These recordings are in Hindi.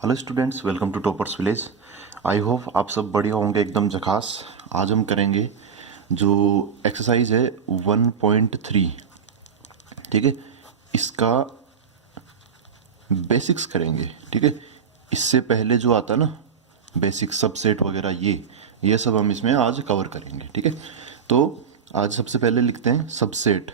Hello students, welcome to toppers village. I hope आप सब बढ़िया होंगे, एकदम झकास। आज हम करेंगे जो एक्सरसाइज है 1.3, ठीक है। इसका बेसिक्स करेंगे, ठीक है। इससे पहले जो आता ना बेसिक सबसेट वगैरह, ये सब हम इसमें आज कवर करेंगे, ठीक है। तो आज सबसे पहले लिखते हैं सबसेट।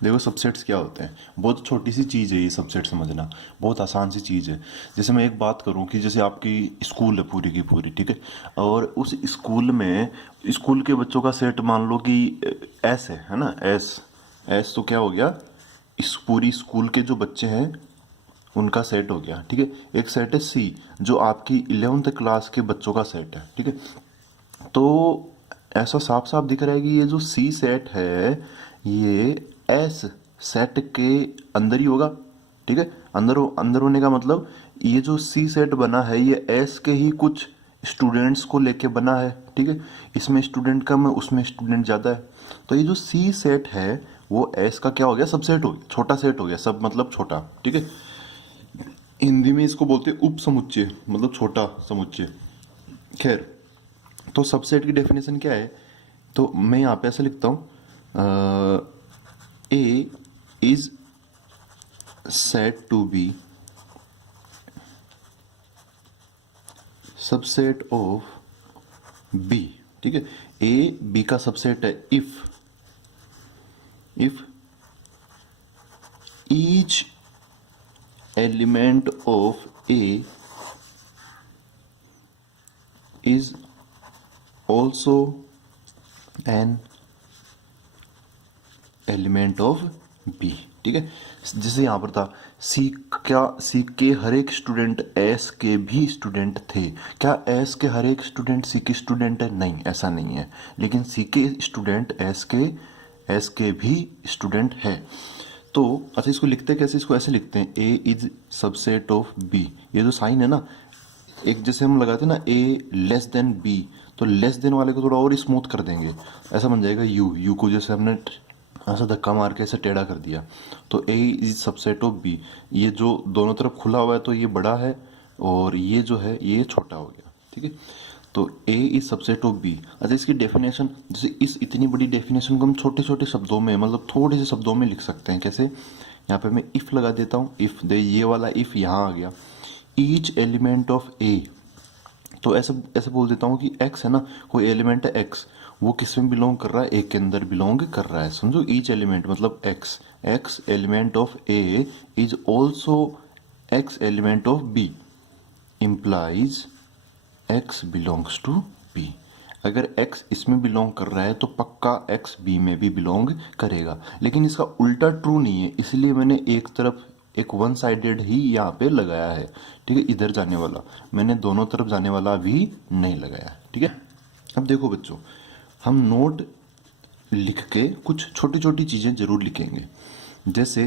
देखो सबसेट्स क्या होते हैं। बहुत छोटी सी चीज़ है ये सबसेट समझना, बहुत आसान सी चीज़ है। जैसे मैं एक बात करूं कि जैसे आपकी स्कूल है पूरी की पूरी, ठीक है। और उस स्कूल में स्कूल के बच्चों का सेट मान लो कि एस है ना, एस। एस तो क्या हो गया, इस पूरी स्कूल के जो बच्चे हैं उनका सेट हो गया, ठीक है। एक सेट है सी, जो आपकी 11th क्लास के बच्चों का सेट है, ठीक है। तो ऐसा साफ साफ दिख रहा है कि ये जो सी सेट है ये एस सेट के अंदर ही होगा, ठीक है। अंदर अंदर होने का मतलब ये जो सी सेट बना है ये एस के ही कुछ स्टूडेंट्स को लेके बना है, ठीक है। इसमें स्टूडेंट कम है, उसमें स्टूडेंट ज़्यादा है। तो ये जो सी सेट है वो एस का क्या हो गया, सबसेट हो गया, छोटा सेट हो गया। सब मतलब छोटा, ठीक है। हिंदी में इसको बोलते हैं उप समुच्चय, मतलब छोटा समुच्चय। खैर, तो सबसेट की डेफिनेशन क्या है, तो मैं यहाँ पे ऐसे लिखता हूँ, A is said to be subset of B, ठीक है। ए बी का सबसेट है if each element of A is also an element of B, ठीक है। जैसे यहां पर था सी, क्या सी के हर एक स्टूडेंट एस के भी स्टूडेंट थे। क्या एस के हर एक स्टूडेंट सी के स्टूडेंट है? नहीं, ऐसा नहीं है। लेकिन सी के स्टूडेंट एस के भी स्टूडेंट है। तो अच्छा, इसको लिखते कैसे, इसको ऐसे लिखते हैं A is subset of B. ये जो साइन है ना, एक जैसे हम लगाते हैं ना ए लेस देन बी, तो लेस देन वाले को थोड़ा और स्मूथ कर देंगे, ऐसा बन जाएगा यू को जैसे हमने ऐसा धक्का मार के ऐसे टेढ़ा कर दिया। तो ए इज सबसेट ऑफ बी, ये जो दोनों तरफ खुला हुआ है तो ये बड़ा है और ये जो है ये छोटा हो गया, ठीक है। तो ए इज सबसेट ऑफ बी। अच्छा, इसकी डेफिनेशन, जैसे इस इतनी बड़ी डेफिनेशन को हम छोटे छोटे शब्दों में, मतलब थोड़े से शब्दों में लिख सकते हैं। कैसे, यहाँ पे मैं इफ लगा देता हूँ, इफ दे, ये वाला इफ यहाँ आ गया। ईच एलिमेंट ऑफ ए, तो ऐसे ऐसे बोल देता हूँ कि एक्स है ना, कोई एलिमेंट है एक्स, वो किस में बिलोंग कर रहा है, ए के अंदर बिलोंग कर रहा है। समझो, ईच एलिमेंट मतलब X, X element of A is also X element of B, implies X belongs to B. अगर x इसमें बिलोंग कर रहा है तो पक्का x b में भी बिलोंग करेगा। लेकिन इसका उल्टा ट्रू नहीं है, इसलिए मैंने एक तरफ एक वन साइडेड ही यहाँ पे लगाया है, ठीक है। इधर जाने वाला मैंने दोनों तरफ जाने वाला भी नहीं लगाया, ठीक है। अब देखो बच्चों, हम नोट लिख के कुछ छोटी छोटी चीज़ें जरूर लिखेंगे। जैसे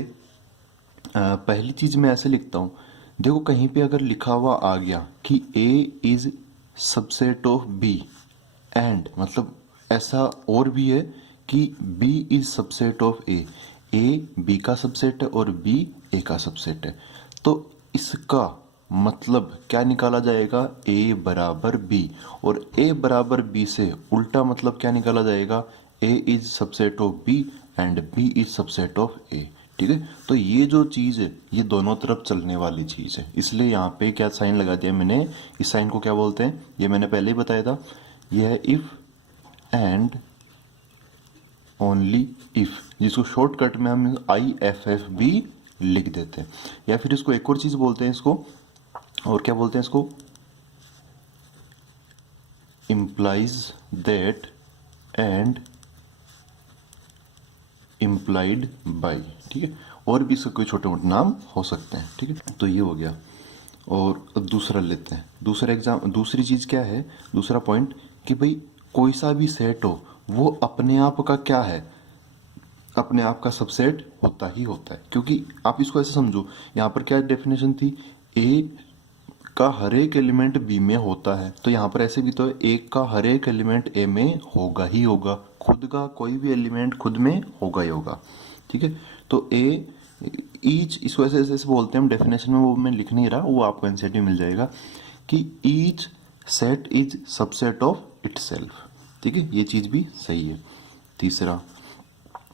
पहली चीज़ मैं ऐसे लिखता हूँ, देखो कहीं पे अगर लिखा हुआ आ गया कि a is subset of b, and मतलब ऐसा और भी है कि b is subset of a b का सबसेट है और b a का सबसेट है। तो इसका मतलब क्या निकाला जाएगा, a बराबर b, और a बराबर b से उल्टा मतलब क्या निकाला जाएगा, a is subset of b and b is subset of a, ठीक है। तो ये जो चीज़ है ये दोनों तरफ चलने वाली चीज़ है, इसलिए यहाँ पे क्या साइन लगा दिया मैंने। इस साइन को क्या बोलते हैं, ये मैंने पहले ही बताया था। ये है इफ एंड ओनली इफ, जिसको शॉर्टकट में हम IFF भी लिख देते हैं। या फिर इसको एक और चीज़ बोलते हैं, इसको और क्या बोलते हैं, इसको implies that and implied by, ठीक है। और भी इसके कोई छोटे मोटे नाम हो सकते हैं, ठीक है। तो ये हो गया। और दूसरा लेते हैं, दूसरी चीज़ क्या है, दूसरा पॉइंट कि भाई कोई सा भी सेट हो वो अपने आप का क्या है, अपने आप का सबसेट होता ही होता है। क्योंकि आप इसको ऐसे समझो, यहाँ पर क्या डेफिनेशन थी, ए का हर एक एलिमेंट बी में होता है, तो यहाँ पर ऐसे भी तो है ए का हर एक एलिमेंट ए में होगा ही होगा, खुद का कोई भी एलिमेंट खुद में होगा ही होगा। ठीक है, तो ए ईच, इसको ऐसे ऐसे बोलते हैं हम डेफिनेशन में, वो मैं लिख नहीं रहा, वो आपको एनसीईआरटी में मिल जाएगा कि each set is subset of itself. ठीक है, ये चीज़ भी सही है। तीसरा,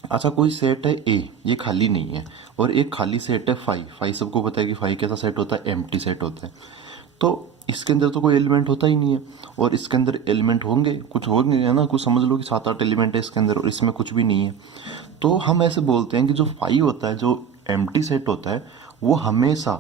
अच्छा कोई सेट है ए, ये खाली नहीं है, और एक खाली सेट है फाइव। फाइव सबको पता है कि फाइव कैसा सेट होता है, एम्प्टी सेट होता है। तो इसके अंदर तो कोई एलिमेंट होता ही नहीं है, और इसके अंदर एलिमेंट होंगे, कुछ होंगे है ना, कुछ समझ लो कि 7-8 एलिमेंट है इसके अंदर, और इसमें कुछ भी नहीं है। तो हम ऐसे बोलते हैं कि जो फाइव होता है, जो एम्प्टी सेट होता है, वो हमेशा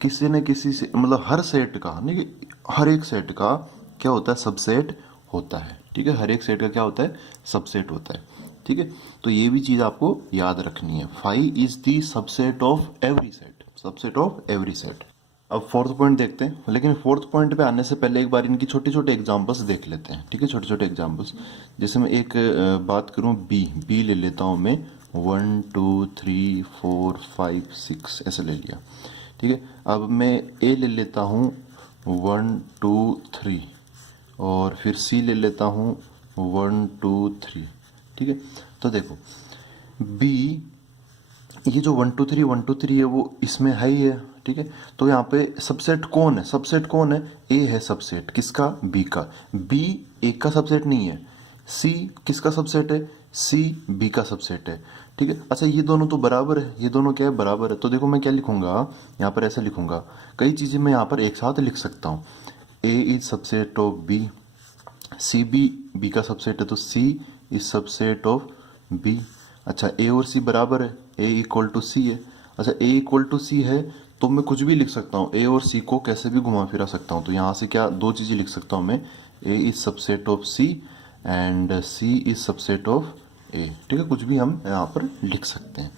किसी न किसी से, मतलब हर सेट का नहीं, हर एक सेट का क्या होता है, सबसेट होता है। ठीक है, हर एक सेट का क्या होता है, सबसेट होता है। ठीक है, तो ये भी चीज़ आपको याद रखनी है, five is the subset of every set, subset of every set. अब फोर्थ पॉइंट देखते हैं, लेकिन फोर्थ पॉइंट पे आने से पहले एक बार इनकी छोटे छोटे एग्जांपल्स देख लेते हैं। ठीक है, छोटे छोटे एग्जांपल्स, जैसे मैं एक बात करूं, बी ले लेता हूं मैं, 1 2 3 4 5 6 ऐसे ले लिया। ठीक है, अब मैं ए ले लेता हूं 1 2 3, और फिर सी ले लेता हूं 1 2 3। ठीक है, तो देखो बी, ये जो 1 2 3 है वो इसमें है ही है। ठीक है, तो यहाँ पे सबसेट कौन है, सबसेट कौन है, ए है सबसेट, किसका, बी का। बी ए का सबसेट नहीं है। सी किसका सबसेट है, सी बी का सबसेट है। ठीक है, अच्छा ये दोनों तो बराबर है, ये दोनों क्या है, बराबर है। तो देखो मैं क्या लिखूंगा यहाँ पर, ऐसे लिखूंगा, कई चीज़ें मैं यहाँ पर एक साथ लिख सकता हूँ। A is subset of B, C B का सबसेट है, तो C is subset of B. अच्छा ए और सी बराबर है, ए इक्वल टू सी है। अच्छा ए इक्वल टू सी है, तो मैं कुछ भी लिख सकता हूँ, ए और सी को कैसे भी घुमा फिरा सकता हूँ। तो यहाँ से क्या दो चीज़ें लिख सकता हूँ मैं, A is subset of C and C is subset of A. ठीक है, कुछ भी हम यहाँ पर लिख सकते हैं।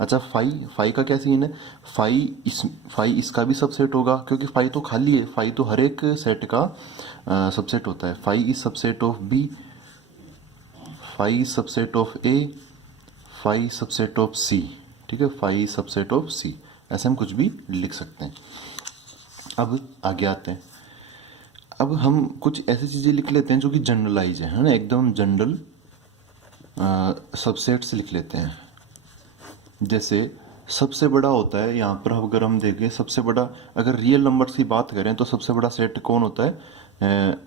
अच्छा फाई का क्या सीन है, फाई इसका भी सबसेट होगा, क्योंकि फाई तो खाली है, फाई तो हर एक सेट का सबसेट होता है। Phi is subset of B, phi is subset of A, phi subset of C. ठीक है, फाई सबसेट ऑफ सी, ऐसे हम कुछ भी लिख सकते हैं। अब आगे आते हैं, अब हम कुछ ऐसी चीज़ें लिख लेते हैं जो कि जनरलाइज है ना, एकदम जनरल सबसेट्स लिख लेते हैं। जैसे सबसे बड़ा होता है, यहाँ पर अगर हम देखें सबसे बड़ा, अगर रियल नंबर्स की बात करें तो सबसे बड़ा सेट कौन होता है,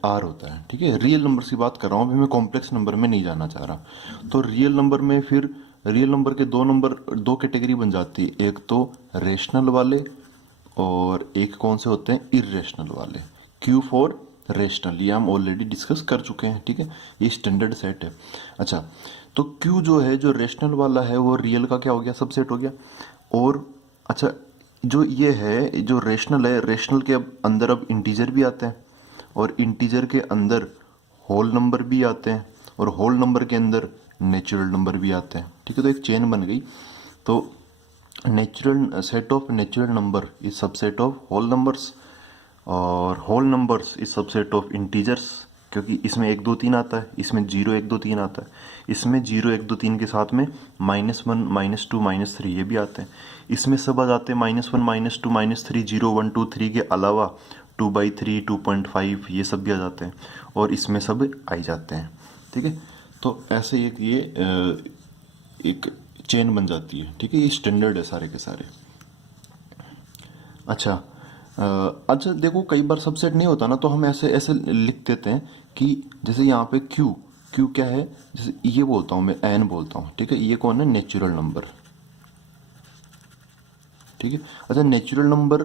आर होता है। ठीक है, रियल नंबर्स की बात कर रहा हूँ, अभी मैं कॉम्प्लेक्स नंबर में नहीं जाना चाह रहा। तो रियल नंबर में फिर रियल नंबर के दो कैटेगरी बन जाती है, एक तो रेशनल वाले और एक कौन से होते हैं, इरेशनल वाले। क्यू फॉर रेशनल, ये हम ऑलरेडी डिस्कस कर चुके हैं। ठीक है, ये स्टैंडर्ड सेट है। अच्छा, तो क्यू जो है, जो रेशनल वाला है, वो रियल का क्या हो गया, सबसेट हो गया। और अच्छा, जो ये है, जो रेशनल है, रेशनल के अंदर अब इंटीजर भी आते हैं, और इंटीजर के अंदर होल नंबर भी आते हैं, और होल नंबर के अंदर नेचुरल नंबर भी आते हैं। ठीक है, तो एक चेन बन गई। तो natural set of natural number is subset of whole numbers, और whole numbers is subset of integers, क्योंकि इसमें 1 2 3 आता है, इसमें 0 1 2 3 आता है, इसमें 0 1 2 3 के साथ में -1 -2 -3 ये भी आते हैं। इसमें सब आ जाते हैं -1 -2 -3 0 1 2 3 के अलावा 2/3 2.5 ये सब भी आ जाते हैं, और इसमें सब आ जाते हैं। ठीक है, तो ऐसे एक चेन बन जाती है। ठीक है, ये स्टैंडर्ड है सारे के सारे। अच्छा अच्छा देखो, कई बार सबसेट नहीं होता ना, तो हम ऐसे ऐसे लिख देते हैं कि जैसे यहाँ पे क्यू, क्यू क्या है, जैसे ये बोलता हूँ मैं, एन बोलता हूँ। ठीक है, ये कौन है, नेचुरल नंबर। ठीक है, अच्छा नेचुरल नंबर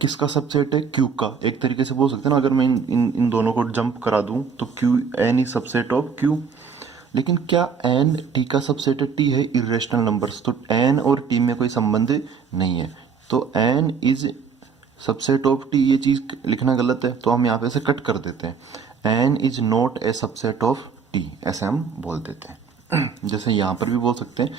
किसका सबसेट है, क्यू का। एक तरीके से बोल सकते हैं ना, अगर मैं इन दोनों को जंप करा दूं तो Q, N is subset of Q. लेकिन क्या एन टी का सबसेट है, टी है इरेशनल नंबर्स, तो एन और टी में कोई संबंध नहीं है, तो N is subset of T, ये चीज़ लिखना गलत है, तो हम यहाँ पे से कट कर देते हैं, N is not a subset of T, ऐसे हम बोल देते हैं। जैसे यहाँ पर भी बोल सकते हैं,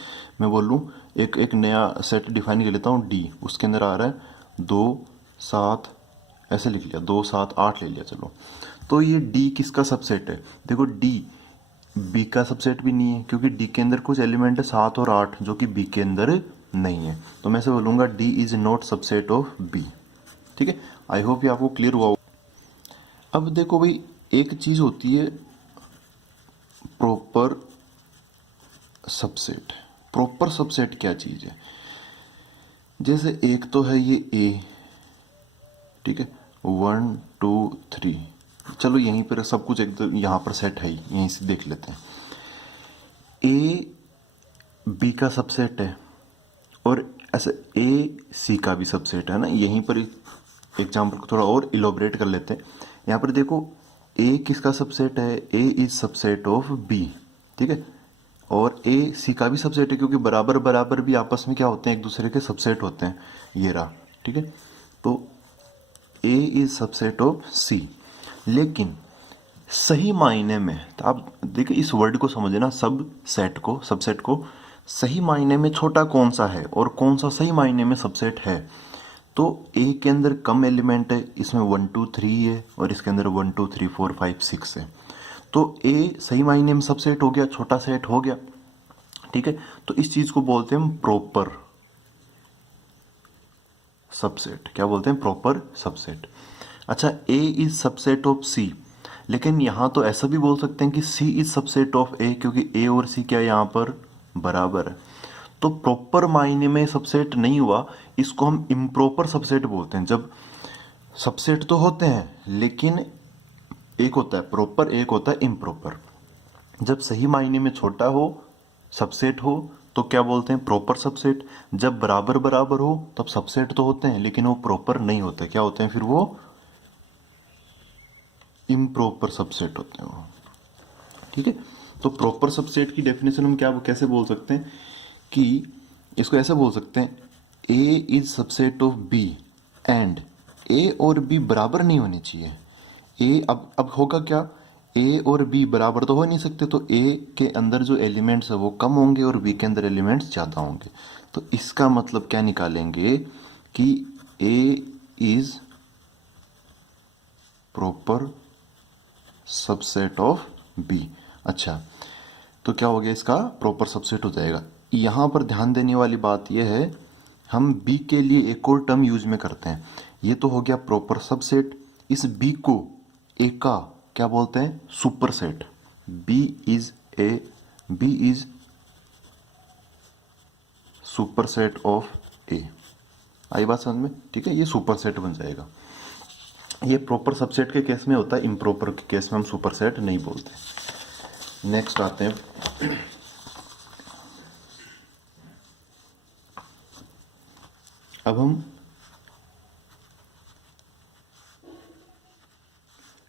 मैं बोल लूँ एक नया सेट डिफाइन कर लेता हूँ, डी, उसके अंदर आ रहा है 2 7, ऐसे लिख लिया, 2 7 8 ले लिया, चलो। तो ये डी किसका सबसेट है, देखो डी बी का सबसेट भी नहीं है, क्योंकि डी के अंदर कुछ एलिमेंट है 7 और 8 जो कि बी के अंदर नहीं है, तो मैं ऐसे बोलूँगा D is not subset of B. ठीक है, आई होप ये आपको क्लियर हुआ हो। अब देखो भाई, एक चीज होती है प्रॉपर सबसेट। प्रॉपर सबसेट क्या चीज है? जैसे एक तो है ये ए, ठीक है, 1 2 3, चलो यहीं पर सब कुछ एकदम यहाँ पर सेट है ही, यहीं से देख लेते हैं। ए बी का सबसेट है और ऐसे ए सी का भी सबसेट है ना। यहीं पर एग्जाम्पल को थोड़ा और इलोबरेट कर लेते हैं। यहाँ पर देखो, ए किसका सबसेट है? ए इज सबसेट ऑफ बी, ठीक है, और ए सी का भी सबसेट है, क्योंकि बराबर बराबर भी आपस में क्या होते हैं, एक दूसरे के सबसेट होते हैं। ये रहा, ठीक है। तो ए इज सबसेट ऑफ सी। लेकिन सही मायने में, तो आप देखिए इस वर्ड को समझे ना, सब सेट को, सबसेट को सही मायने में छोटा कौन सा है और कौन सा सही मायने में सबसेट है। तो ए के अंदर कम एलिमेंट है, इसमें 1 2 3 है, और इसके अंदर 1 2 3 4 5 6 है। तो ए सही मायने में सबसेट हो गया, छोटा सेट हो गया, ठीक है। तो इस चीज को बोलते हैं हम प्रॉपर सबसेट। क्या बोलते हैं? Proper subset. अच्छा, ए इज सबसेट ऑफ सी, लेकिन यहां तो ऐसा भी बोल सकते हैं कि सी इज सबसेट ऑफ ए, क्योंकि ए और सी क्या यहां पर बराबर है। तो प्रॉपर मायने में सबसेट नहीं हुआ, इसको हम इम्प्रॉपर सबसेट बोलते हैं। जब सबसेट तो होते हैं लेकिन एक होता है प्रॉपर, एक होता है इम्प्रॉपर। जब सही मायने में छोटा हो, सबसेट हो, तो क्या बोलते हैं? Proper subset. जब बराबर बराबर हो तब सबसेट तो होते हैं लेकिन वो प्रॉपर नहीं होते, क्या होते हैं फिर? वो इम्प्रॉपर सबसेट होते हैं वो, ठीक है। तो प्रॉपर सबसेट की डेफिनेशन हम क्या कैसे बोल सकते हैं कि इसको ऐसे बोल सकते हैं, A is subset of B and A और बी बराबर नहीं होनी चाहिए। ए अब होगा क्या, ए और बी बराबर तो हो नहीं सकते, तो ए के अंदर जो एलिमेंट्स है वो कम होंगे और बी के अंदर एलिमेंट्स ज़्यादा होंगे। तो इसका मतलब क्या निकालेंगे कि A is proper subset of B. अच्छा, तो क्या हो गया, इसका प्रॉपर सबसेट हो जाएगा। यहाँ पर ध्यान देने वाली बात यह है, हम बी के लिए एक और टर्म यूज में करते हैं। ये तो हो गया प्रॉपर सबसेट। इस बी को ए का क्या बोलते हैं? Superset. B is superset of A. आई बात समझ में? ठीक है, ये सुपर सेट बन जाएगा। ये प्रॉपर सबसेट के केस में होता है, इम्प्रॉपर के केस में हम सुपर सेट नहीं बोलते। नेक्स्ट आते हैं, अब हम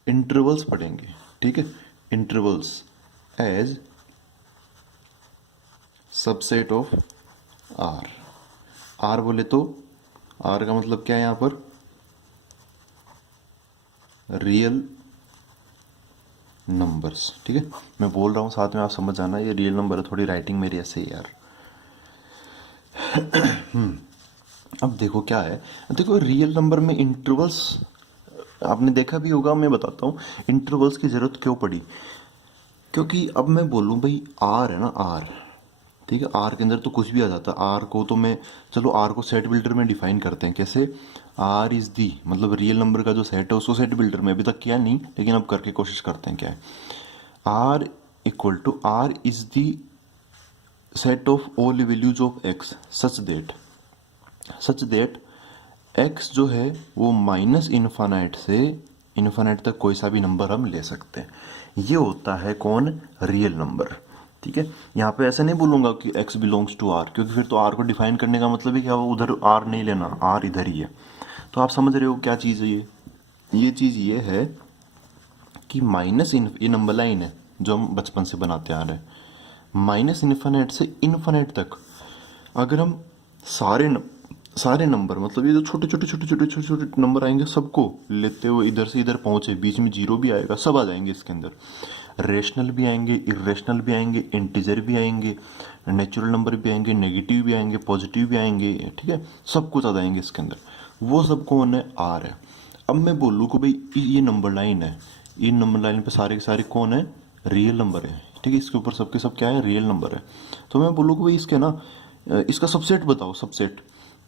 इंटरवल्स पढ़ेंगे, ठीक है। Intervals as subset of R. R बोले तो आर का मतलब क्या है यहाँ पर? रियल नंबर्स, ठीक है। मैं बोल रहा हूँ साथ में आप समझ जाना, ये रियल नंबर है। थोड़ी राइटिंग मेरी ऐसे ही यार। अब देखो क्या है, देखो रियल नंबर में इंटरवल्स आपने देखा भी होगा, मैं बताता हूँ इंटरवल्स की जरूरत क्यों पड़ी। क्योंकि अब मैं बोलूँ भाई आर है ना, आर, ठीक है, आर के अंदर तो कुछ भी आ जाता है। आर को तो मैं, चलो आर को सेट बिल्डर में डिफाइन करते हैं। कैसे? आर इज दी, मतलब रियल नंबर का जो सेट है उसको सेट बिल्डर में अभी तक किया नहीं, लेकिन अब करके कोशिश करते हैं। क्या है? R equal to R is the set of all values of X such that X जो है वो माइनस इन्फानाइट से इन्फानाइट तक कोई सा भी नंबर हम ले सकते हैं। ये होता है कौन? रियल नंबर, ठीक है। यहाँ पे ऐसे नहीं बोलूंगा कि x बिलोंग्स टू r, क्योंकि फिर तो r को डिफाइन करने का मतलब है कि उधर r नहीं लेना, r इधर ही है। तो आप समझ रहे हो क्या चीज़ है ये चीज़ ये है कि माइनस ये नंबर लाइन है जो हम बचपन से बनाते आ रहे हैं, माइनस इन्फानाइट से इन्फानाइट तक अगर हम सारे नंबर, मतलब ये जो छोटे छोटे नंबर आएंगे सबको लेते हुए इधर से इधर पहुंचे, बीच में जीरो भी आएगा, सब आ जाएंगे इसके अंदर। रेशनल भी आएंगे, इरेशनल भी आएंगे, इंटीजर भी आएंगे, नेचुरल नंबर भी आएंगे, नेगेटिव भी आएंगे, पॉजिटिव भी आएंगे, ठीक है, सब कुछ आ जाएंगे इसके अंदर। वो सब कौन है? आर है। अब मैं बोलूँ कि भाई ये नंबर लाइन है, ये नंबर लाइन पे सारे के सारे कौन है? रियल नंबर है, ठीक है। इसके ऊपर सबके सब क्या है? रियल नंबर है। तो मैं बोलूँ कि भाई इसके ना, इसका सबसेट बताओ, सबसेट।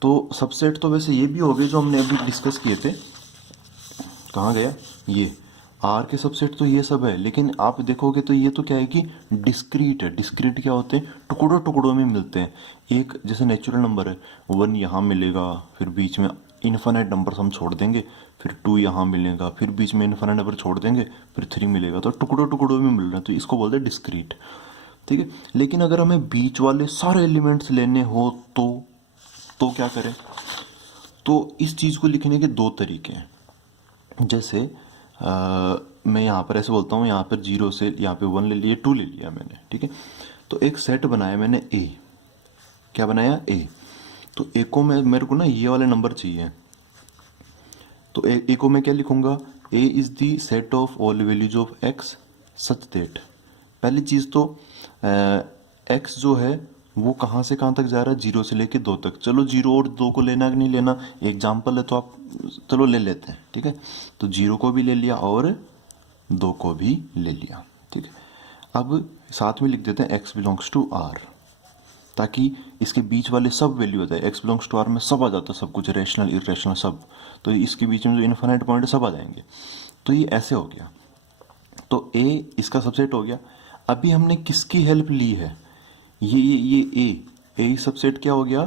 तो सबसेट तो वैसे ये भी हो गए जो हमने अभी डिस्कस किए थे, कहाँ गया, ये आर के सबसेट तो ये सब है, लेकिन आप देखोगे तो ये तो क्या है कि डिस्क्रीट है। डिस्क्रीट क्या होते हैं, टुकड़ों टुकड़ों में मिलते हैं। एक जैसे नेचुरल नंबर है, 1 यहाँ मिलेगा, फिर बीच में इन्फिनिट नंबर हम छोड़ देंगे, फिर 2 यहाँ मिलेगा, फिर बीच में इन्फिनिट नंबर छोड़ देंगे, फिर 3 मिलेगा। तो टुकड़ों टुकड़ों में मिल रहे हैं, तो इसको बोलते हैं डिस्क्रीट। ठीक है, लेकिन अगर हमें बीच वाले सारे एलिमेंट्स लेने हो तो क्या करें। तो इस चीज़ को लिखने के दो तरीके हैं। जैसे मैं यहाँ पर ऐसे बोलता हूँ, यहाँ पर 0 से यहाँ पे 1 ले लिया, 2 ले लिया मैंने, ठीक है। तो एक सेट बनाया मैंने ए, क्या बनाया, ए। तो ए को मैं, मेरे को ना ये वाले नंबर चाहिए, तो ए को मैं क्या लिखूंगा, A is the set of all values of X such that. पहली चीज़ तो एक्स जो है वो कहाँ से कहाँ तक जा रहा है, 0 से लेके 2 तक। चलो 0 और 2 को लेना कि नहीं लेना, एग्जाम्पल है तो आप चलो ले लेते हैं, ठीक है। तो 0 को भी ले लिया और 2 को भी ले लिया, ठीक है। अब साथ में लिख देते हैं x बिलोंग्स टू आर, ताकि इसके बीच वाले सब वैल्यू होता है। x बिलोंग्स टू आर में सब आ जाता है, सब कुछ, रेशनल इरेशनल सब। तो इसके बीच में जो इन्फिनिट पॉइंट सब आ जाएंगे। तो ये ऐसे हो गया, तो a इसका सबसेट हो गया। अभी हमने किसकी हेल्प ली है, ये ए सबसेट क्या हो गया,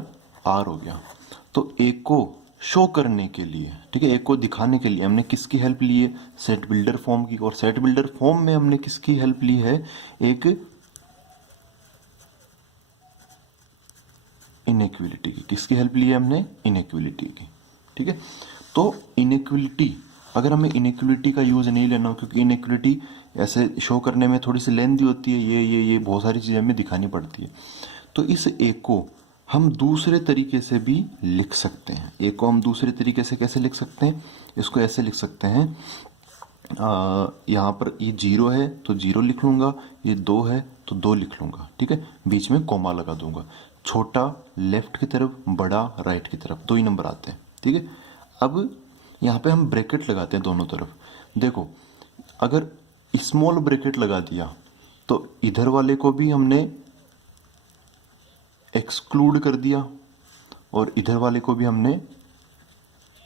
आर हो गया। तो ए को शो करने के लिए, ठीक है, ए को दिखाने के लिए हमने किसकी हेल्प ली है, सेट बिल्डर फॉर्म की। और सेट बिल्डर फॉर्म में हमने किसकी हेल्प ली है, एक इनइक्वलिटी की। किसकी हेल्प ली है हमने, इनइक्वलिटी की, ठीक है। तो इनइक्वलिटी, अगर हमें इनइक्वलिटी का यूज नहीं लेना, क्योंकि इनइक्वलिटी ऐसे शो करने में थोड़ी सी लेंथी होती है, ये बहुत सारी चीजें हमें दिखानी पड़ती है। तो इस ए को हम दूसरे तरीके से भी लिख सकते हैं। ए को हम दूसरे तरीके से कैसे लिख सकते हैं, इसको ऐसे लिख सकते हैं, यहाँ पर ये 0 है तो 0 लिख लूंगा, ये 2 है तो 2 लिख लूंगा, ठीक है। बीच में कोमा लगा दूंगा, छोटा लेफ्ट की तरफ, बड़ा राइट की तरफ, 2 ही नंबर आते हैं, ठीक है। अब यहाँ पे हम ब्रैकेट लगाते हैं दोनों तरफ। देखो, अगर स्मॉल ब्रैकेट लगा दिया तो इधर वाले को भी हमने एक्सक्लूड कर दिया और इधर वाले को भी हमने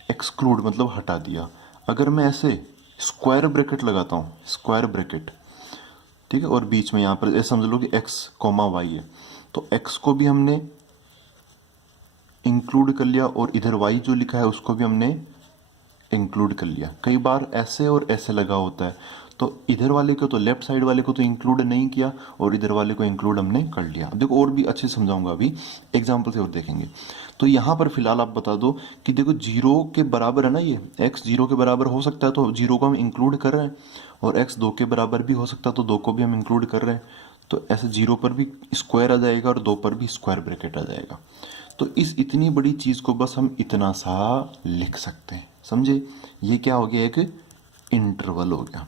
एक्सक्लूड मतलब हटा दिया। अगर मैं ऐसे स्क्वायर ब्रैकेट लगाता हूँ, स्क्वायर ब्रैकेट, ठीक है, और बीच में यहाँ पर ऐसे समझ लो कि x कोमा y है, तो x को भी हमने इंक्लूड कर लिया और इधर y जो लिखा है उसको भी हमने इंक्लूड कर लिया। कई बार ऐसे और ऐसे लगा होता है, तो इधर वाले को तो, लेफ्ट साइड वाले को तो इंक्लूड नहीं किया और इधर वाले को इंक्लूड हमने कर लिया। देखो और भी अच्छे समझाऊंगा, अभी एग्जांपल से और देखेंगे। तो यहाँ पर फिलहाल आप बता दो कि देखो 0 के बराबर है ना, ये x 0 के बराबर हो सकता है तो 0 को हम इंक्लूड कर रहे हैं, और x 2 के बराबर भी हो सकता है तो 2 को भी हम इंक्लूड कर रहे हैं। तो ऐसे 0 पर भी स्क्वायर आ जाएगा और 2 पर भी स्क्वायर ब्रैकेट आ जाएगा। तो इस इतनी बड़ी चीज़ को बस हम इतना सा लिख सकते हैं, समझे। ये क्या हो गया, एक इंटरवल हो गया,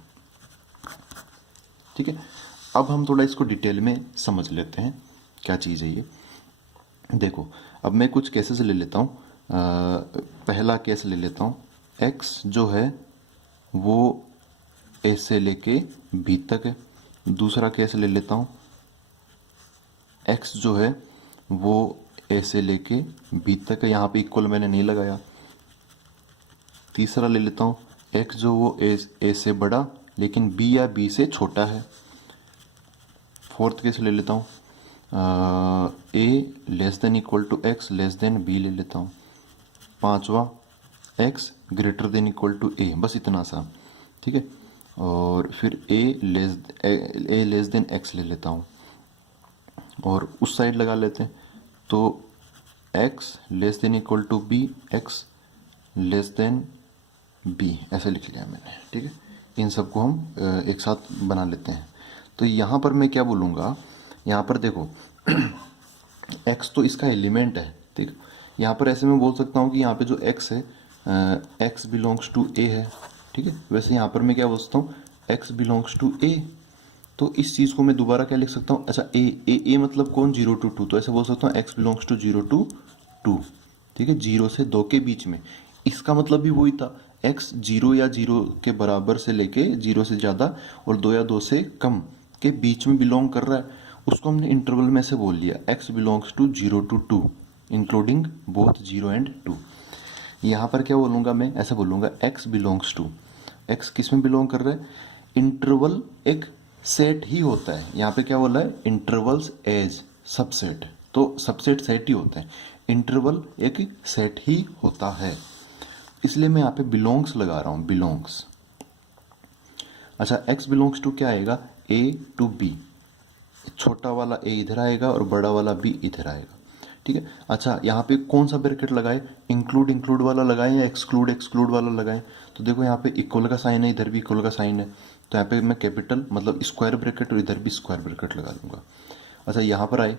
ठीक है। अब हम थोड़ा इसको डिटेल में समझ लेते हैं क्या चीज़ है ये। देखो, अब मैं कुछ केसेस ले लेता हूँ। पहला केस ले लेता हूँ, x जो है वो a से लेके b तक है। दूसरा केस ले लेता हूँ, x जो है वो a से लेके b तक है, यहाँ पे इक्वल मैंने नहीं लगाया। तीसरा ले लेता हूँ, x जो वो a से बड़ा लेकिन b या b से छोटा है। फोर्थ केस ले लेता हूँ, a less than equal to x less than b ले लेता हूँ। पांचवा, x greater than equal to a, बस इतना सा, ठीक है। और फिर a लेस देन x ले लेता हूँ और उस साइड लगा लेते हैं। तो x less than equal to b, x less than b, ऐसे लिख लिया मैंने, ठीक है। इन सबको हम एक साथ बना लेते हैं। तो यहाँ पर मैं क्या बोलूँगा, यहाँ पर देखो x तो इसका एलिमेंट है, ठीक। यहाँ पर ऐसे मैं बोल सकता हूँ कि यहाँ पे जो x है, x बिलोंग्स टू a है, ठीक है। वैसे यहाँ पर मैं क्या बोल सकता हूँ, x बिलोंग्स टू a। तो इस चीज़ को मैं दोबारा क्या लिख सकता हूँ, अच्छा a मतलब कौन, 0 to 2, तो ऐसे बोल सकता हूँ x बिलोंग्स टू 0 to 2, ठीक है, 0 से 2 के बीच में। इसका मतलब भी वही था, x 0 या 0 के बराबर से लेके 0 से ज़्यादा और 2 या 2 से कम के बीच में बिलोंग कर रहा है, उसको हमने इंटरवल में से बोल लिया x belongs to 0 to 2 including both 0 and 2। यहाँ पर क्या बोलूँगा मैं, ऐसे बोलूँगा x बिलोंग्स टू, एक्स किस में बिलोंग कर रहा है, इंटरवल एक सेट ही होता है, यहाँ पे क्या बोला है, इंटरवल्स एज सबसेट, तो सबसेट सेट ही होता है, इंटरवल एक सेट ही होता है, इसलिए मैं यहाँ पे बिलोंग्स लगा रहा हूँ, बिलोंग्स। अच्छा, एक्स बिलोंग्स टू क्या आएगा, ए टू बी, छोटा वाला ए इधर आएगा और बड़ा वाला बी इधर आएगा, ठीक है। अच्छा, यहाँ पे कौन सा ब्रैकेट लगाए, इंक्लूड इंक्लूड वाला लगाएं या एक्सक्लूड एक्सक्लूड वाला लगाएं, तो देखो यहाँ पे इक्वल का साइन है, इधर भी इक्वल का साइन है, तो यहाँ पे मैं कैपिटल मतलब स्क्वायर ब्रैकेट और इधर भी स्क्वायर ब्रैकेट लगा दूंगा। अच्छा, यहाँ पर आए,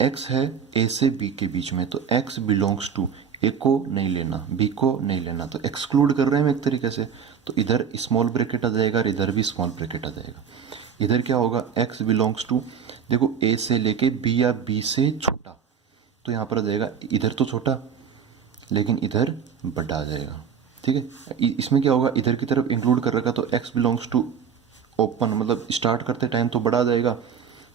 एक्स है ए से बी के बीच में, तो एक्स बिलोंग्स टू, ए को नहीं लेना, बी को नहीं लेना, तो एक्सक्लूड कर रहे हैं हम एक तरीके से, तो इधर स्मॉल ब्रैकेट आ जाएगा और इधर भी स्मॉल ब्रैकेट आ जाएगा। इधर क्या होगा, एक्स बिलोंग्स टू, देखो ए से लेके बी या बी से छोटा, तो यहाँ पर आ जाएगा, इधर तो छोटा लेकिन इधर बड़ा आ जाएगा, ठीक है। इसमें क्या होगा, इधर की तरफ इंक्लूड कर रखा, तो एक्स बिलोंग्स टू ओपन मतलब स्टार्ट करते टाइम तो बड़ा आ जाएगा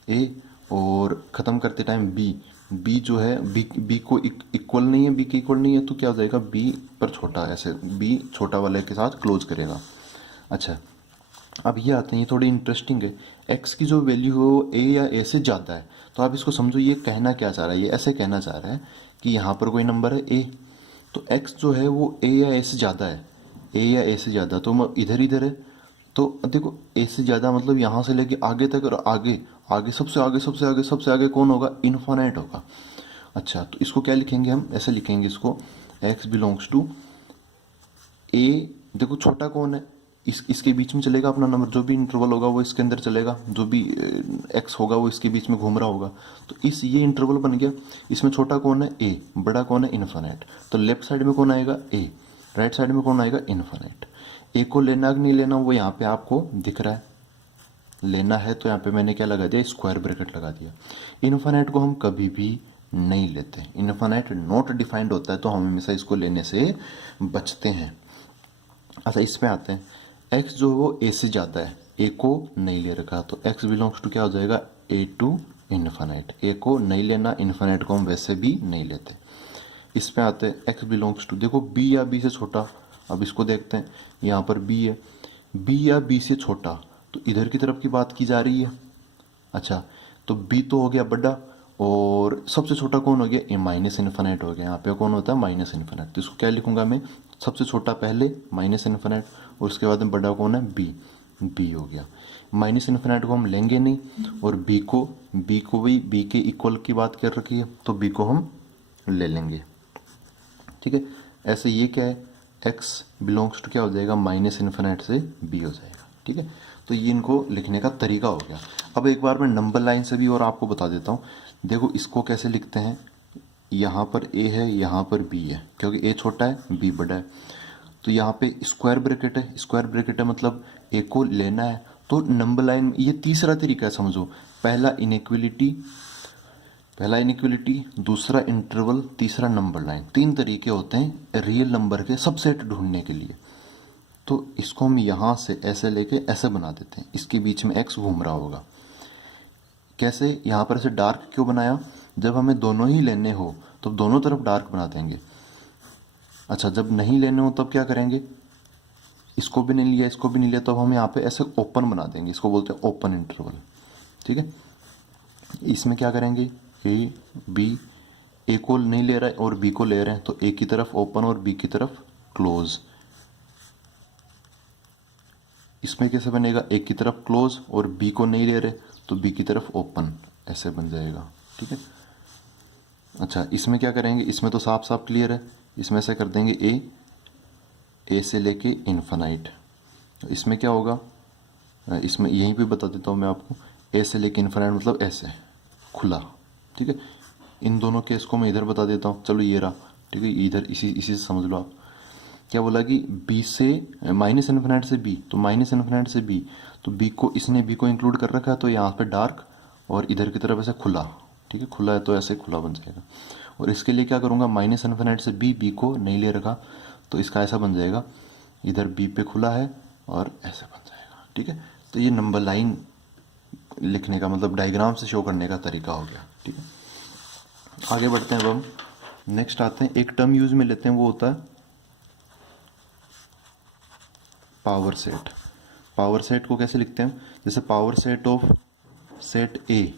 ए, और ख़त्म करते टाइम बी, बी जो है बी को इक्वल नहीं है, बी के इक्वल नहीं है, तो क्या हो जाएगा, बी पर छोटा, ऐसे बी छोटा वाले के साथ क्लोज करेगा। अच्छा, अब ये आते हैं, ये थोड़ी इंटरेस्टिंग है, एक्स की जो वैल्यू हो ए या ए से ज़्यादा है, तो आप इसको समझो ये कहना क्या चाह रहा है, ये ऐसे कहना चाह रहा है कि यहाँ पर कोई नंबर है ए, तो एक्स जो है वो ए या ए से ज़्यादा है, ए या ए से ज़्यादा, तो इधर इधर है, तो देखो ए से ज़्यादा मतलब यहाँ से लेके आगे तक, और आगे आगे सबसे आगे सबसे आगे सबसे आगे कौन होगा, इन्फिनिट होगा। अच्छा, तो इसको क्या लिखेंगे हम, ऐसे लिखेंगे इसको, एक्स बिलोंग्स टू ए, देखो छोटा कौन है, इसके बीच में चलेगा अपना नंबर, जो भी इंटरवल होगा वो इसके अंदर चलेगा, जो भी एक्स होगा वो इसके बीच में घूम रहा होगा, तो इस ये इंटरवल बन गया, इसमें छोटा कौन है ए, बड़ा कौन है इन्फिनिट, तो लेफ्ट साइड में कौन आएगा ए, राइट साइड में कौन आएगा इन्फिनिट। ए को लेना कि नहीं लेना वो यहाँ पे आपको दिख रहा है, लेना है तो यहाँ पे मैंने क्या लगा दिया, स्क्वायर ब्रैकेट लगा दिया। इन्फिनिट को हम कभी भी नहीं लेते, इन्फिनिट नॉट डिफाइंड होता है, तो हम हमेशा इसको लेने से बचते हैं। अच्छा, इसमें आते हैं, एक्स जो है वो ए से ज़्यादा है, ए को नहीं ले रखा, तो एक्स बिलोंग्स टू क्या हो जाएगा, ए टू इन्फिनिट, ए को नहीं लेना, इन्फिनिट को हम वैसे भी नहीं लेते। इसमें आते हैं, एक्स बिलोंग्स टू, देखो बी या बी से छोटा, अब इसको देखते हैं, यहाँ पर बी है, बी या बी से छोटा, तो इधर की तरफ की बात की जा रही है। अच्छा, तो बी तो हो गया बड़ा, और सबसे छोटा कौन हो गया, ए माइनस इन्फिनिट हो गया, यहाँ पे कौन होता है माइनस इन्फिनिट, तो इसको क्या लिखूंगा मैं, सबसे छोटा पहले माइनस इन्फिनिट, और उसके बाद में बड़ा कौन है बी, बी हो गया। माइनस इन्फिनिट को हम लेंगे नहीं, और बी को भी बी के इक्वल की बात कर रखी है, तो बी को हम ले लेंगे, ठीक है। ऐसे ये क्या है, एक्स बिलोंग्स टू क्या हो जाएगा, माइनस इन्फिनिट से बी हो जाएगा, ठीक है। तो ये इनको लिखने का तरीका हो गया। अब एक बार मैं नंबर लाइन से भी और आपको बता देता हूँ, देखो इसको कैसे लिखते हैं, यहाँ पर ए है, यहाँ पर बी है, क्योंकि ए छोटा है बी बड़ा है, तो यहाँ पे स्क्वायर ब्रैकेट है, स्क्वायर ब्रैकेट है मतलब ए को लेना है, तो नंबर लाइन, ये तीसरा तरीका है समझो, पहला इनइक्वलिटी, दूसरा इंटरवल, तीसरा नंबर लाइन, तीन तरीके होते हैं रियल नंबर के सबसेट ढूंढने के लिए। तो इसको हम यहाँ से ऐसे लेके ऐसे बना देते हैं, इसके बीच में एक्स घूम रहा होगा, कैसे, यहाँ पर ऐसे डार्क क्यों बनाया, जब हमें दोनों ही लेने हो तो दोनों तरफ डार्क बना देंगे। अच्छा, जब नहीं लेने हो तब क्या करेंगे, इसको भी नहीं लिया इसको भी नहीं लिया, तब हम यहाँ पे ऐसे ओपन बना देंगे, इसको बोलते हैं ओपन इंटरवल, ठीक है। इसमें क्या करेंगे, ए बी, ए को नहीं ले रहा है और बी को ले रहे हैं, तो ए की तरफ ओपन और बी की तरफ क्लोज। इसमें कैसे बनेगा, ए की तरफ क्लोज और बी को नहीं ले रहे, तो बी की तरफ ओपन, ऐसे बन जाएगा, ठीक है। अच्छा, इसमें क्या करेंगे, इसमें तो साफ साफ क्लियर है, इसमें से कर देंगे ए से लेके इन्फिनिट, इसमें क्या होगा, इसमें यहीं पे बता देता हूँ मैं आपको, ए से लेके इन्फिनिट मतलब ऐसे खुला, ठीक है। इन दोनों केस को मैं इधर बता देता हूँ, चलो ये रहा, ठीक है, इधर इसी से समझ लो आप, क्या बोला कि बी से माइनस इन्फिनिट से बी, तो माइनस इन्फिनिट से बी, तो बी को इसने बी को इंक्लूड कर रखा है, तो यहाँ पे डार्क और इधर की तरफ ऐसे खुला, ठीक है, खुला है तो ऐसे खुला बन जाएगा। और इसके लिए क्या करूँगा, माइनस इन्फिनिट से बी, बी को नहीं ले रखा, तो इसका ऐसा बन जाएगा, इधर बी पे खुला है और ऐसे बन जाएगा, ठीक है। तो ये नंबर लाइन लिखने का मतलब डायग्राम से शो करने का तरीका हो गया, ठीक है। आगे बढ़ते हैं, अब हम नेक्स्ट आते हैं, एक टर्म यूज में लेते हैं, वो होता है पावर सेट। पावर सेट को कैसे लिखते हैं, जैसे पावर सेट ऑफ सेट ए,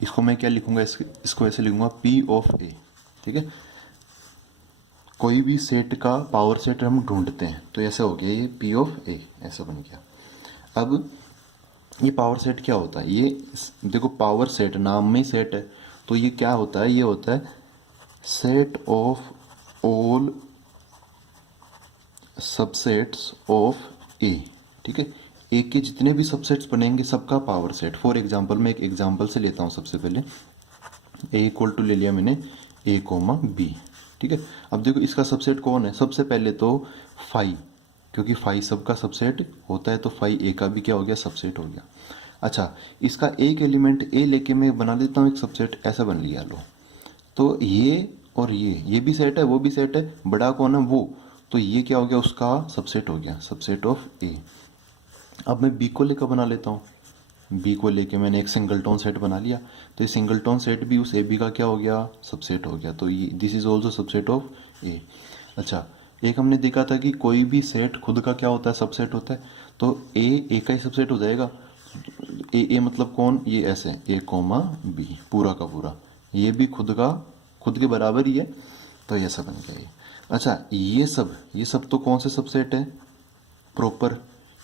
इसको मैं क्या लिखूंगा, इसको ऐसे लिखूंगा पी ऑफ ए। ठीक है, कोई भी सेट का पावर सेट हम ढूंढते हैं तो ऐसे हो गया ये पी ऑफ ए, ऐसा बन गया। अब ये पावर सेट क्या होता है, ये देखो पावर सेट नाम में सेट है, तो ये क्या होता है, ये होता है set of all subsets of A. ठीक है, ए के जितने भी सबसेट्स बनेंगे सबका पावर सेट। फॉर एग्जांपल मैं एक एग्जांपल से लेता हूँ, सबसे पहले ए इक्वल टू ले लिया मैंने ए कोमा बी। ठीक है, अब देखो इसका सबसेट कौन है, सबसे पहले तो फाइव, क्योंकि फाइव सबका सबसेट होता है तो फाइव ए का भी क्या हो गया, सबसेट हो गया। अच्छा, इसका एक एलिमेंट ए लेके मैं बना देता हूँ एक सबसेट, ऐसा बन लिया लो। तो ये और ये भी सेट है वो भी सेट है, बड़ा कौन है वो, तो ये क्या हो गया, उसका सबसेट हो गया, सबसेट ऑफ ए। अब मैं बी को लेकर बना लेता हूँ, बी को लेके मैंने एक सिंगलटोन सेट बना लिया, तो ये सिंगलटोन सेट भी उस ए बी का क्या हो गया, सबसेट हो गया। तो ये this is also subset of A. अच्छा, एक हमने देखा था कि कोई भी सेट खुद का क्या होता है, सबसेट होता है, तो ए का ही सबसेट हो जाएगा। ए मतलब कौन, ये ऐसे ए कोमा बी पूरा का पूरा, ये भी खुद के बराबर ही है, तो ये सब बन गया ये। अच्छा, ये सब तो कौन से सबसेट है, प्रॉपर,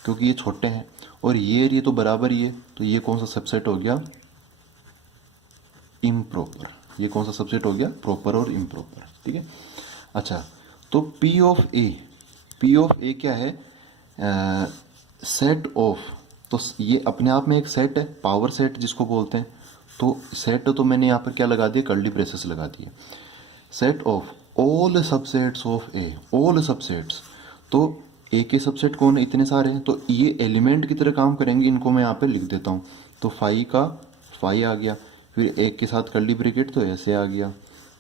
क्योंकि ये छोटे हैं, और ये तो बराबर ही है, तो ये कौन सा सबसेट हो गया, इम्प्रॉपर। ये कौन सा सबसेट हो गया, प्रॉपर और इम्प्रॉपर। ठीक है, अच्छा, तो पी ऑफ ए क्या है, सेट ऑफ, तो ये अपने आप में एक सेट है, पावर सेट जिसको बोलते हैं। तो सेट तो मैंने यहाँ पर क्या लगा दिया, कर्ली ब्रेसेस लगा दिए, set of all subsets of A, all subsets. तो ए के सबसेट कौन है, इतने सारे हैं, तो ये एलिमेंट की तरह काम करेंगे, इनको मैं यहाँ पे लिख देता हूँ। तो फाइव का फाइव आ गया, फिर एक के साथ कर्ली ब्रैकेट तो ऐसे आ गया,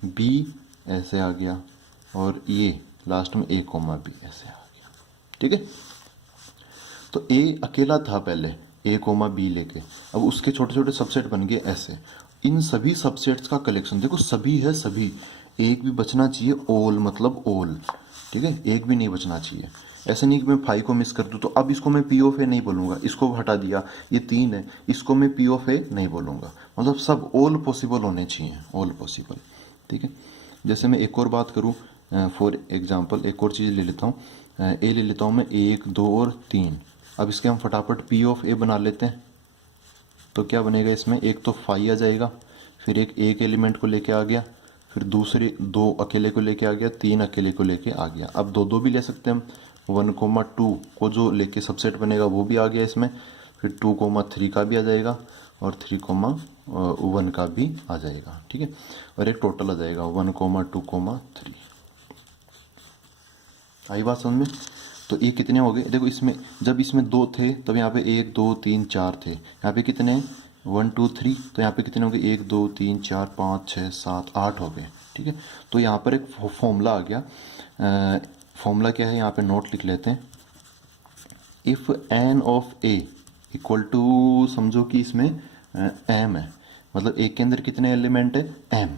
बी ऐसे आ गया, और ये लास्ट में ए कोमा बी ऐसे आ गया। ठीक है, तो ए अकेला था पहले, ए कोमा बी लेके, अब उसके छोटे छोटे सबसेट बन गए ऐसे। इन सभी सबसेट्स का कलेक्शन देखो, सभी है सभी, एक भी बचना चाहिए, ऑल मतलब ऑल। ठीक है, एक भी नहीं बचना चाहिए। ऐसे नहीं कि मैं फाइव को मिस कर दूँ, तो अब इसको मैं पी ऑफ ए नहीं बोलूँगा, इसको हटा दिया, ये तीन है, इसको मैं पी ऑफ ए नहीं बोलूँगा, मतलब सब ऑल पॉसिबल होने चाहिए, ऑल पॉसिबल। ठीक है, जैसे मैं एक और बात करूँ, फॉर एग्जांपल एक और चीज़ ले लेता हूँ, ए ले लेता हूँ मैं, एक दो और तीन। अब इसके हम फटाफट पी ऑफ ए बना लेते हैं, तो क्या बनेगा इसमें, एक तो फाइव आ जाएगा, फिर एक एलिमेंट को लेके आ गया, फिर दूसरे दो अकेले को लेके आ गया, तीन अकेले को लेके आ गया। अब दो दो भी ले सकते हैं हम, 1,2 को जो लेके सबसेट बनेगा वो भी आ गया इसमें, फिर 2,3 का भी आ जाएगा, और 3,1 का भी आ जाएगा। ठीक है, और एक टोटल आ जाएगा 1,2,3। आई बात समझ में। तो ये कितने हो गए, देखो इसमें जब इसमें दो थे तब यहाँ पे 1 2 3 4 थे, यहाँ पे कितने 1 2 3, तो यहाँ पे कितने हो गए 1 2 3 4 5 6 7 8 हो गए। ठीक है, तो यहाँ पर एक फॉर्मूला आ गया, फॉर्मूला क्या है यहाँ पे नोट लिख लेते हैं। If N of A equal to, समझो कि इसमें एम है, मतलब ए के अंदर कितने एलिमेंट है, एम,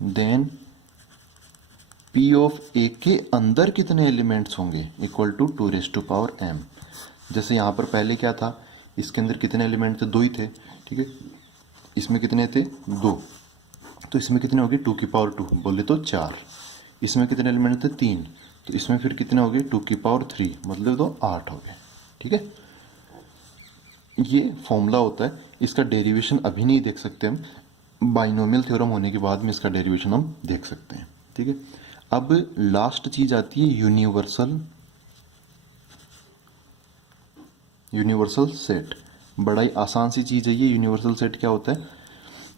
देन पी ऑफ ए के अंदर कितने एलिमेंट्स होंगे, इक्वल टू 2⁻m। जैसे यहाँ पर पहले क्या था, इसके अंदर कितने एलिमेंट थे, दो ही थे। ठीक है, इसमें कितने थे, दो, तो इसमें कितने हो गए 2⁻2, बोले तो 4। इसमें कितने एलिमेंट थे, 3, तो इसमें फिर कितने हो गए 2⁻3, मतलब तो 8 हो गए। ठीक है, ये फॉर्मूला होता है, इसका डेरिवेशन अभी नहीं देख सकते हम, बाइनोमियल थ्योरम होने के बाद में इसका डेरिवेशन हम देख सकते हैं। ठीक है, अब लास्ट चीज आती है यूनिवर्सल सेट। बड़ा ही आसान सी चीज है ये यूनिवर्सल सेट। क्या होता है,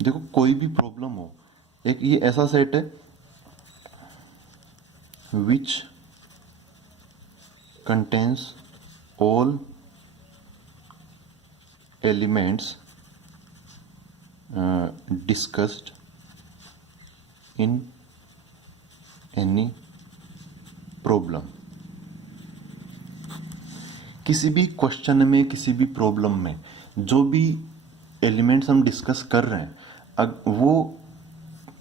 देखो कोई भी प्रॉब्लम हो, एक ये ऐसा सेट है which contains all elements discussed in any problem. किसी भी क्वेश्चन में, किसी भी प्रॉब्लम में जो भी एलिमेंट्स हम डिस्कस कर रहे हैं, अब वो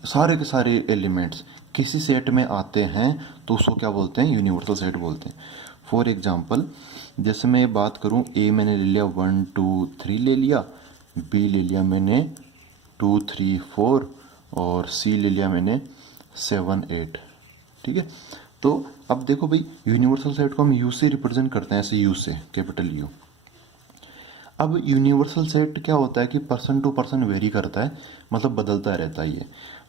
सारे के सारे एलिमेंट्स किसी सेट में आते हैं तो उसको क्या बोलते हैं, यूनिवर्सल सेट बोलते हैं। फॉर एग्जांपल जैसे मैं बात करूं, ए मैंने ले लिया 1 2 3 ले लिया, बी ले लिया मैंने 2 3 4 और सी ले लिया मैंने 7 8। ठीक है, तो अब देखो भाई, यूनिवर्सल सेट को हम यू से रिप्रेजेंट करते हैं, ऐसे यू से, कैपिटल यू। अब यूनिवर्सल सेट क्या होता है कि पर्सन टू पर्सन वेरी करता है, मतलब बदलता रहता है ये।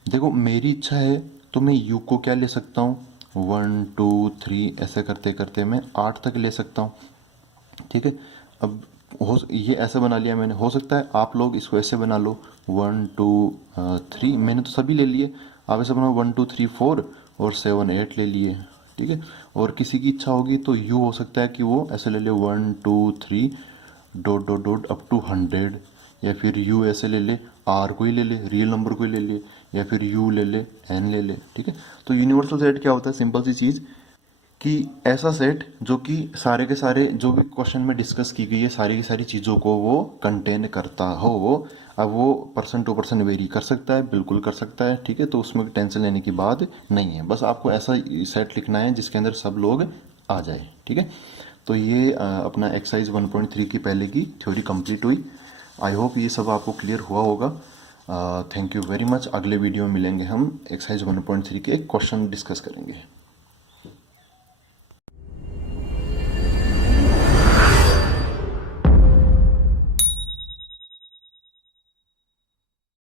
देखो मेरी इच्छा है तो मैं यू को क्या ले सकता हूँ, 1 2 3 ऐसे करते करते मैं 8 तक ले सकता हूँ। ठीक है, अब ये ऐसे बना लिया मैंने, हो सकता है आप लोग इसको ऐसे बना लो 1 2 3, मैंने तो सभी ले लिए, आप ऐसे बनाओ 1 2 3 4 और 7 8 ले लिए। ठीक है, और किसी की इच्छा होगी तो यू हो सकता है कि वो ऐसे ले ले 1 2 3 dot dot dot up to 100, या फिर यू ऐसे ले ले, आर को ही ले ले, रियल नंबर को ही ले ले, या फिर यू ले ले, एन ले ले। ठीक है, तो यूनिवर्सल सेट क्या होता है, सिंपल सी चीज़ कि ऐसा सेट जो कि सारे के सारे जो भी क्वेश्चन में डिस्कस की गई है सारी की सारी चीज़ों को वो कंटेन करता हो। वो अब वो पर्सन टू पर्सन वेरी कर सकता है, बिल्कुल कर सकता है। ठीक है, तो उसमें टेंशन लेने की बात नहीं है, बस आपको ऐसा सेट लिखना है जिसके अंदर सब लोग आ जाए। ठीक है, तो ये अपना एक्सरसाइज 1.3 की पहले की थ्योरी कंप्लीट हुई। आई होप ये सब आपको क्लियर हुआ होगा। Thank you very much. अगले वीडियो में मिलेंगे हम, एक्सरसाइज 1.3 के क्वेश्चन डिस्कस करेंगे।